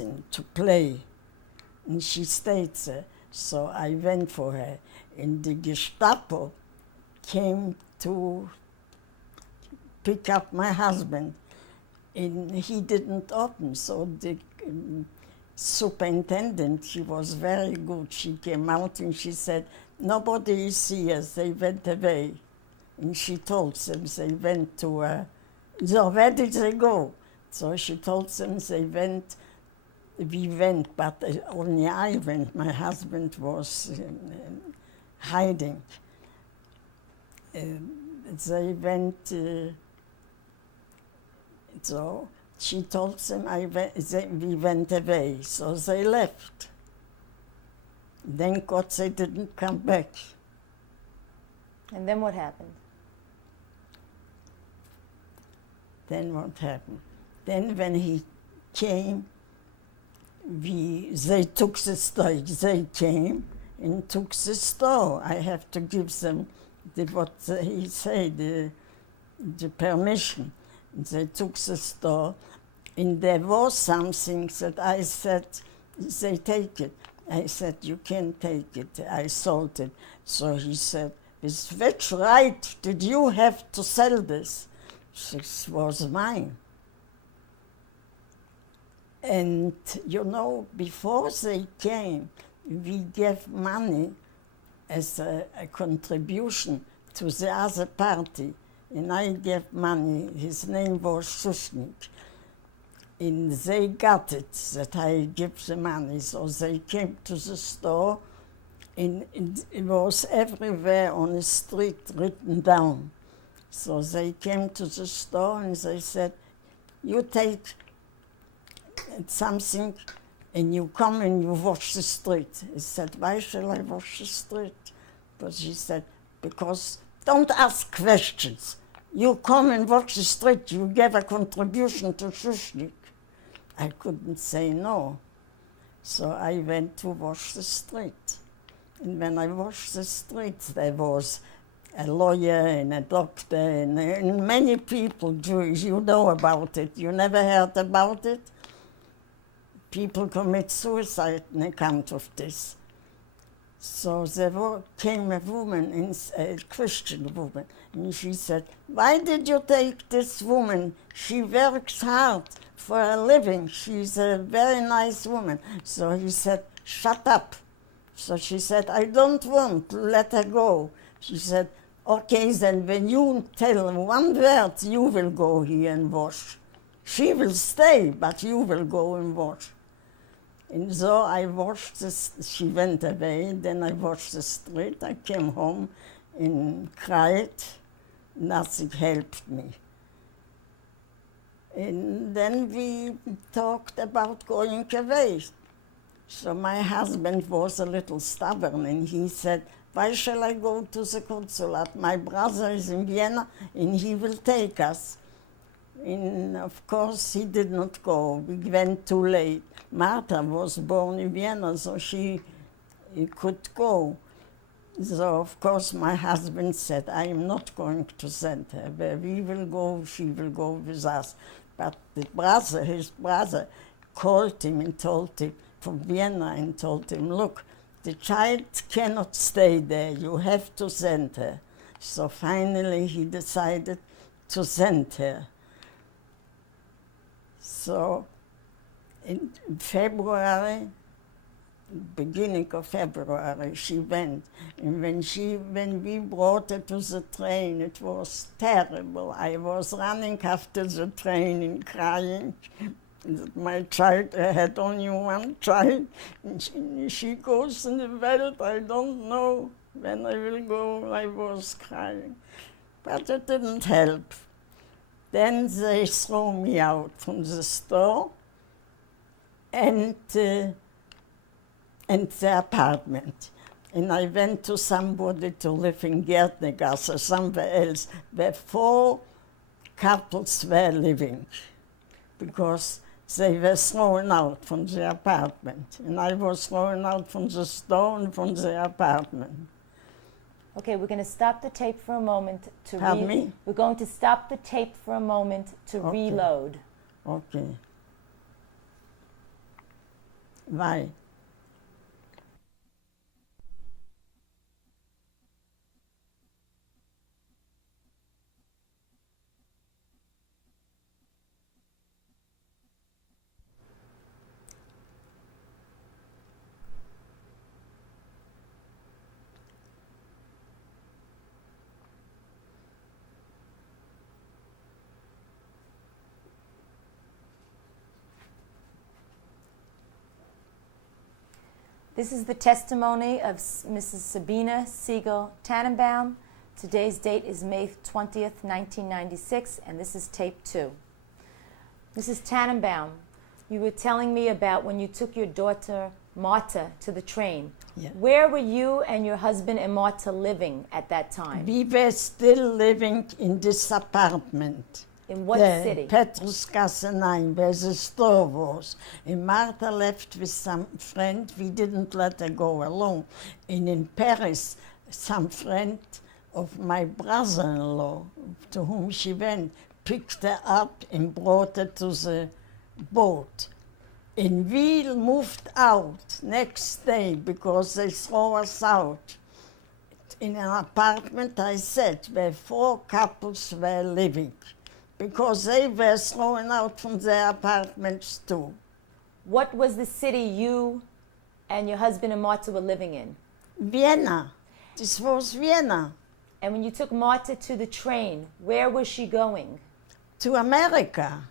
to play, and she stayed there. So I went for her, and the Gestapo came to pick up my husband, and he didn't open. So the superintendent, she was very good. She came out and she said, "Nobody is here, they went away." And she told them they went to, so where did they go? So she told them we went, but only I went. My husband was hiding. They went, so she told them we went away, so they left. Thank God they didn't come back. And then what happened? Then what happened? Then when he came, they took the store. They came and took the store. I have to give them what he said, the permission. They took the store, and there was something that I said, they take it. I said, you can't take it. I sold it. So he said, with which right did you have to sell this? This was mine. And before they came, we gave money as a contribution to the other party. And I gave money, his name was Shushnik. And they got it, that I give the money. So they came to the store, and it was everywhere on the street written down. So they came to the store and they said, you take something and you come and you wash the street. I said, why shall I wash the street? But she said, because don't ask questions. You come and wash the street, you give a contribution to Shushnik. I couldn't say no. So I went to wash the street. And when I washed the street, there was a lawyer and a doctor and many people, Jewish, you know about it. You never heard about it? People commit suicide on account of this. So there came a woman, a Christian woman, and she said, why did you take this woman? She works hard for a living. She's a very nice woman. So he said, shut up. So she said, I don't want to let her go. She said, okay, then when you tell one word, you will go here and wash. She will stay, but you will go and wash. And so I washed she went away, then I washed the street. I came home and cried. Nothing helped me. And then we talked about going away. So my husband was a little stubborn, and he said, why shall I go to the consulate? My brother is in Vienna, and he will take us. And of course, he did not go. We went too late. Martha was born in Vienna, so she could go. So, of course, my husband said, I am not going to send her. Where we will go, she will go with us. But his brother, called him and told him from Vienna and told him, look, the child cannot stay there. You have to send her. So finally, he decided to send her. So in February, beginning of February, she went. And when we brought her to the train, it was terrible. I was running after the train and crying. My child, I had only one child, and she goes in the world, I don't know when I will go. I was crying. But it didn't help. Then they threw me out from the store and the apartment. And I went to somebody to live in Gärtnergasse, somewhere else, where 4 couples were living, because they were thrown out from the apartment. And I was thrown out from the store and from the apartment. Okay, we're going to stop the tape for a moment to Pardon me? We're going to stop the tape for a moment to Okay. reload. Okay. Why? This is the testimony of Mrs. Sabina Segal Tannenbaum. Today's date is May 20th, 1996, and this is tape 2. Mrs. Tannenbaum, you were telling me about when you took your daughter Marta to the train. Yeah. Where were you and your husband and Marta living at that time? We were still living in this apartment. In what the city? Petrusgasse 9, where the store was. And Martha left with some friend. We didn't let her go alone. And in Paris, some friend of my brother-in-law, to whom she went, picked her up and brought her to the boat. And we moved out next day because they threw us out. In an apartment, I said, where 4 couples were living, because they were thrown out from their apartments too. What was the city you and your husband and Marta were living in? Vienna. This was Vienna. And when you took Marta to the train, where was she going? To America.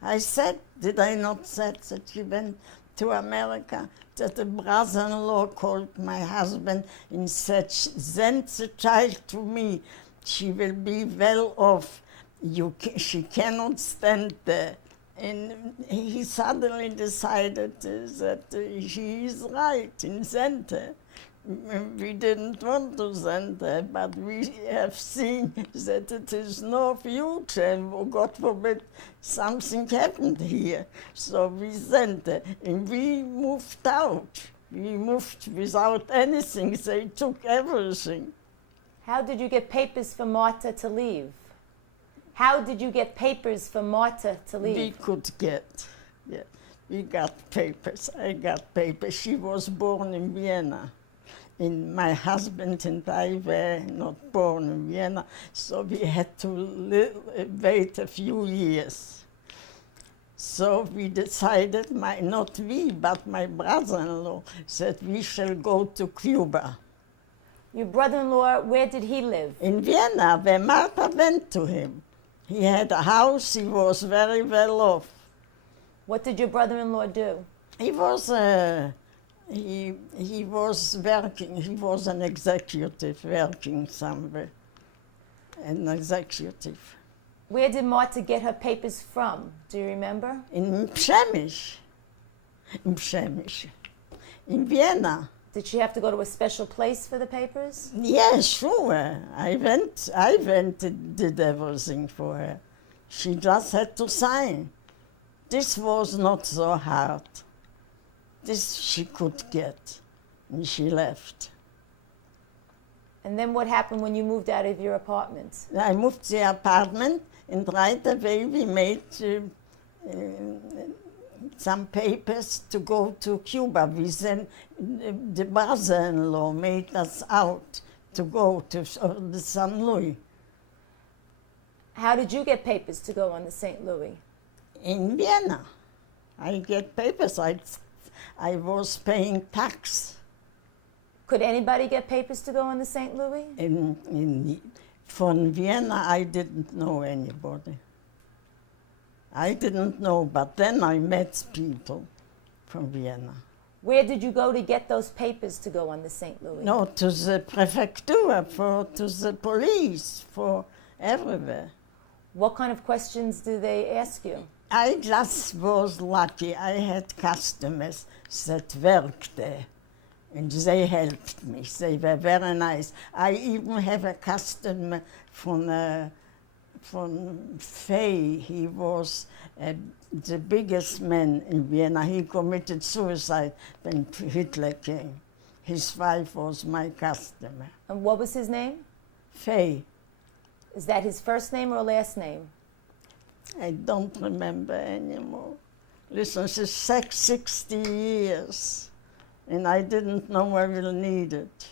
I said, did I not say that she went to America? That the brother-in-law called my husband and said, send the child to me. She will be well off. She cannot stand there. And he suddenly decided that she is right and sent her. We didn't want to send her, but we have seen that it is no future, and God forbid something happened here. So we sent her, and we moved out. We moved without anything. They took everything. How did you get papers for Marta to leave? How did you get papers for Marta to leave? We could get, yeah. We got papers. I got papers. She was born in Vienna. And my husband and I were not born in Vienna, so we had to wait a few years. So we decided, not we, but my brother-in-law, said we shall go to Cuba. Your brother-in-law, where did he live? In Vienna, where Martha went to him. He had a house, he was very well off. What did your brother-in-law do? He was he was working, he was an executive working somewhere, an executive. Where did Marta get her papers from? Do you remember? In Przemyśl, in Vienna. Did she have to go to a special place for the papers? Yes, sure. I went and did everything for her. She just had to sign. This was not so hard. This she could get, and she left. And then what happened when you moved out of your apartment? I moved the apartment, and right away we made some papers to go to Cuba. We then, the brother-in-law made us out to go to the St. Louis. How did you get papers to go on the St. Louis? In Vienna. I get papers. I was paying tax. Could anybody get papers to go on the St. Louis? From Vienna, I didn't know anybody. I didn't know, but then I met people from Vienna. Where did you go to get those papers to go on the St. Louis? No, to the prefecture, to the police, for everywhere. What kind of questions do they ask you? I just was lucky. I had customers that worked there, and they helped me. They were very nice. I even have a customer from Fay. He was the biggest man in Vienna. He committed suicide when Hitler came. His wife was my customer. And what was his name? Fay. Is that his first name or last name? I don't remember anymore. Listen, she's 60 years, and I didn't know I will need it.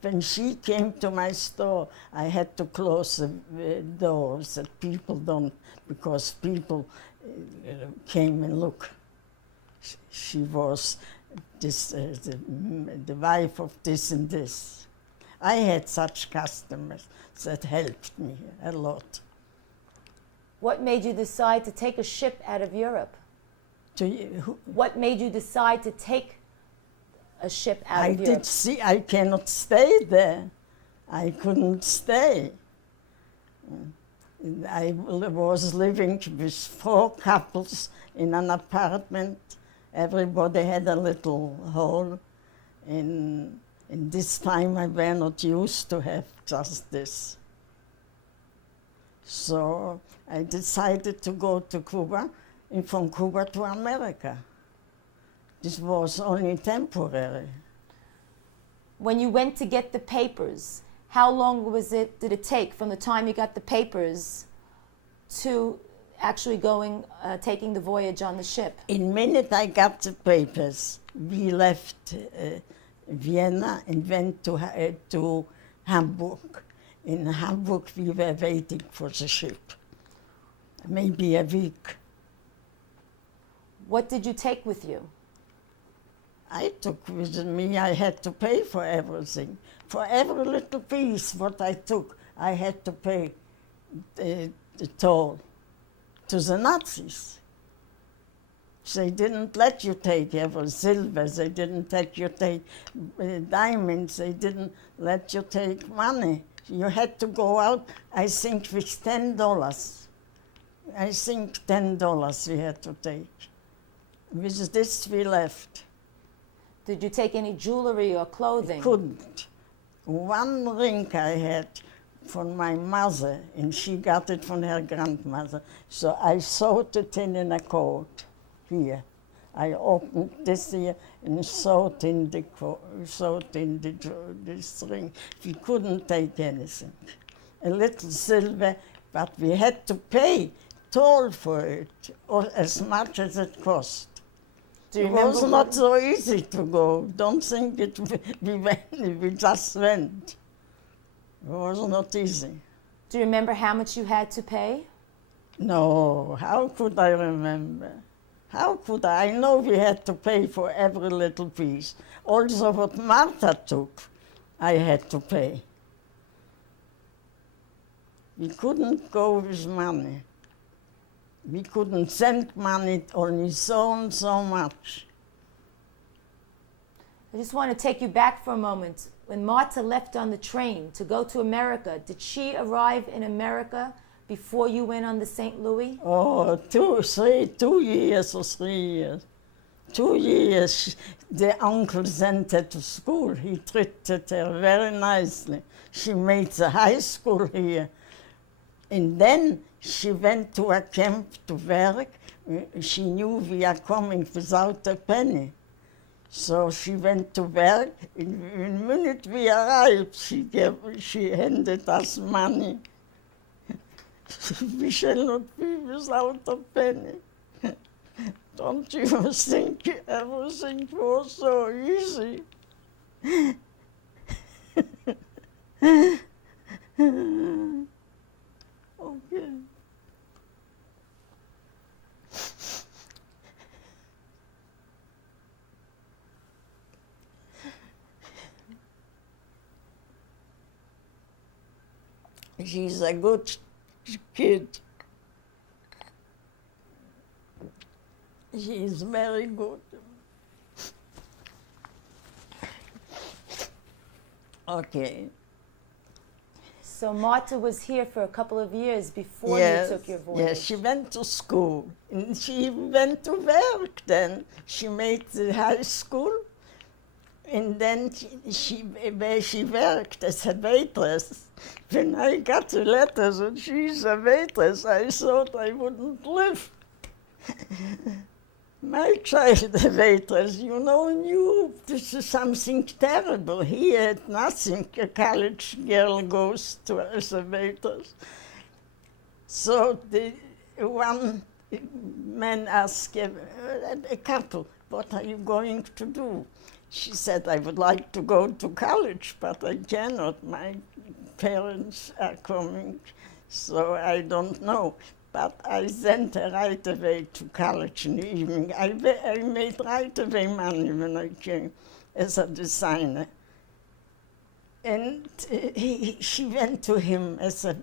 When she came to my store, I had to close the doors that people don't, because people came and look. She was this, the wife of this and this. I had such customers that helped me a lot. What made you decide to take a ship out of Europe? What made you decide to take a ship out of Europe? I cannot stay there. I couldn't stay. I was living with 4 couples in an apartment. Everybody had a little hall. And in this time I were not used to have just this. So I decided to go to Cuba, and from Cuba to America. This was only temporary. When you went to get the papers, how long did it take from the time you got the papers to actually taking the voyage on the ship? In a minute I got the papers, we left Vienna and went to Hamburg. In Hamburg we were waiting for the ship, maybe a week. What did you take with you? I took with me, I had to pay for everything. For every little piece what I took, I had to pay the toll to the Nazis. They didn't let you take every silver, they didn't let you take diamonds, they didn't let you take money. You had to go out, I think, with $10. I think $10 we had to take. With this we left. Did you take any jewelry or clothing? Couldn't. One ring I had from my mother, and she got it from her grandmother. So I sewed it in a coat here. I opened this here and sewed in this ring. We couldn't take anything. A little silver, but we had to pay toll for it, or as much as it cost. It was not so easy to go. Don't think we just went. It was not easy. Do you remember how much you had to pay? No, how could I remember? How could I? I know we had to pay for every little piece. Also what Martha took, I had to pay. We couldn't go with money. We couldn't send money, only so and so much. I just want to take you back for a moment. When Martha left on the train to go to America, did she arrive in America before you went on the St. Louis? Oh, 2 years or 3 years. 2 years, the uncle sent her to school. He treated her very nicely. She made the high school here. And then she went to a camp to work. She knew we are coming without a penny. So she went to work. In the minute we arrived, she handed us money. We shall not be without a penny. Don't you think everything was so easy? Okay. She's a good kid. She is very good. Okay. So Martha was here for a couple of years before Yes, you took your voyage. yes, she went to school. And she went to work then. She made the high school. And then where she worked as a waitress. When I got the letters and she's a waitress, I thought I wouldn't live. My child, a waitress, you know, in Europe, this is something terrible. Here, nothing. A college girl goes to as a waitress. So one man asked a couple, what are you going to do? She said, I would like to go to college, but I cannot. My parents are coming, so I don't know. But I sent her right away to college in the evening. I made right away money when I came as a designer. And she went to him as a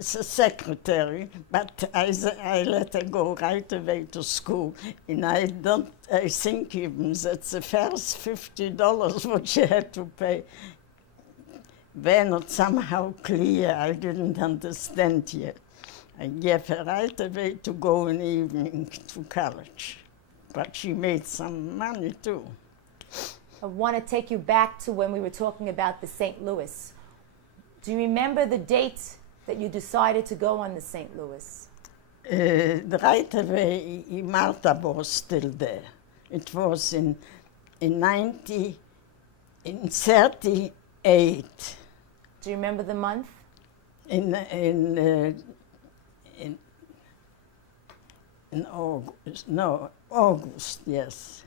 secretary, but I let her go right away to school. And I think even that the first $50 what she had to pay were not somehow clear. I didn't understand yet. I gave her right away to go in the evening to college. But she made some money too. I want to take you back to when we were talking about the St. Louis. Do you remember the date that you decided to go on the St. Louis? Right away, Martha was still there. It was in 38. Do you remember the month? In August, no, August, yes.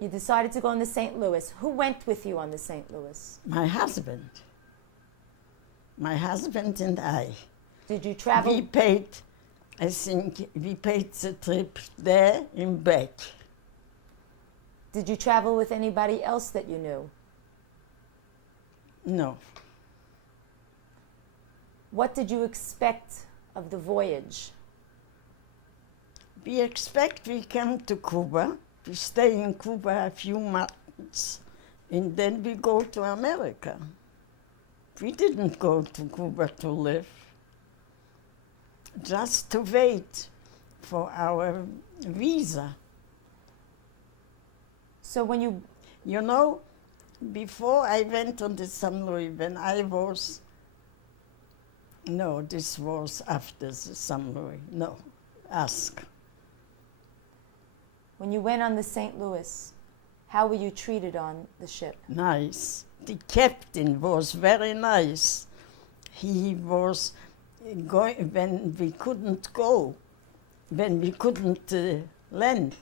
You decided to go on the St. Louis. Who went with you on the St. Louis? My husband. My husband and I. Did you travel? We paid the trip there and back. Did you travel with anybody else that you knew? No. What did you expect of the voyage? We come to Cuba. We stay in Cuba a few months, and then we go to America. We didn't go to Cuba to live, just to wait for our visa. So when you... You know, before I went on the St. Louis, when I was... No, this was after the St. Louis. No, ask. When you went on the St. Louis, how were you treated on the ship? Nice. The captain was very nice. He was going when we couldn't go, when we couldn't land.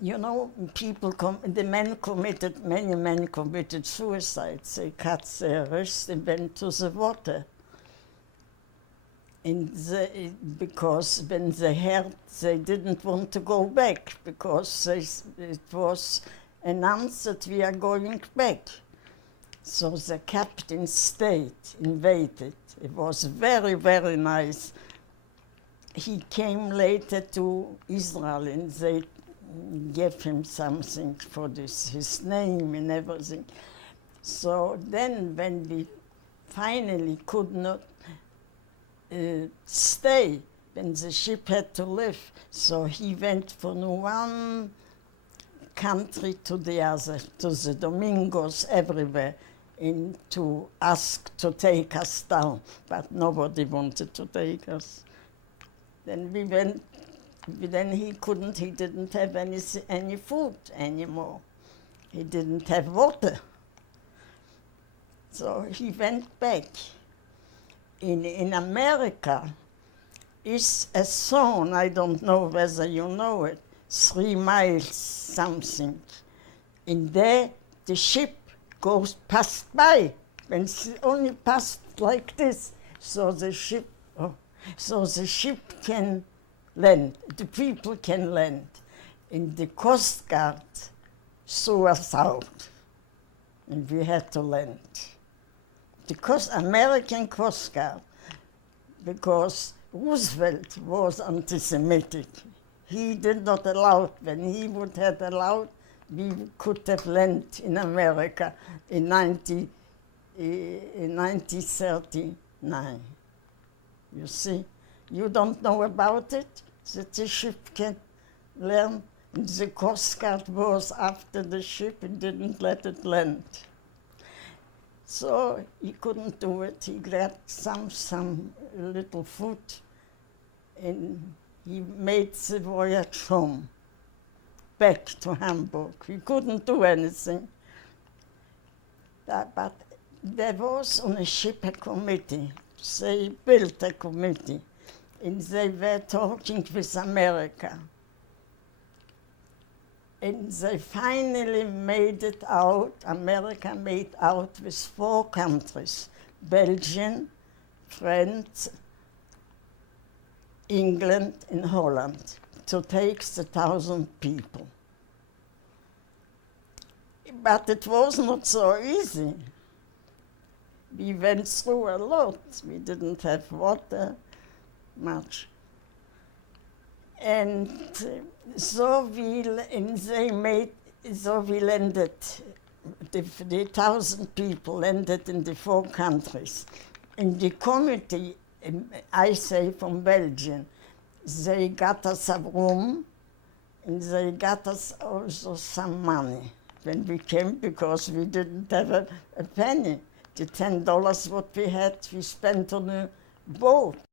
You know, many men committed suicide. They cut their wrists and went to the water. And because when they heard, they didn't want to go back because it was announced that we are going back. So the captain stayed and waited. It was very, very nice. He came later to Israel and they gave him something for this, his name and everything. So then when we finally could not stay, when the ship had to leave, so he went from one country to the other, to the Domingos, everywhere, and to ask to take us down, but nobody wanted to take us. Then we went. Then he didn't have any food anymore. He didn't have water. So he went back. In America is a zone, I don't know whether you know it, 3 miles something. In there, the ship passed by, and it only passed like this, so the ship can land, the people can land. And the Coast Guard threw us out, and we had to land. The American Coast Guard, because Roosevelt was anti-Semitic. He did not allow, when he would have allowed, we could have landed in America in 1939. You see, you don't know about it, that the ship can land. And the Coast Guard was after the ship and didn't let it land. So he couldn't do it. He got some little food, and he made the voyage home, back to Hamburg. We couldn't do anything. But there was on the ship a committee. They built a committee and they were talking with America. And they finally made it out, America made out with 4 countries, Belgium, France, England, and Holland, to take the 1,000 people. But it was not so easy. We went through a lot. We didn't have water much. And we landed, the 1,000 people landed in the 4 countries. In the committee, I say from Belgium, they got us a room and they got us also some money when we came, because we didn't have a penny. The $10 what we had, we spent on a boat.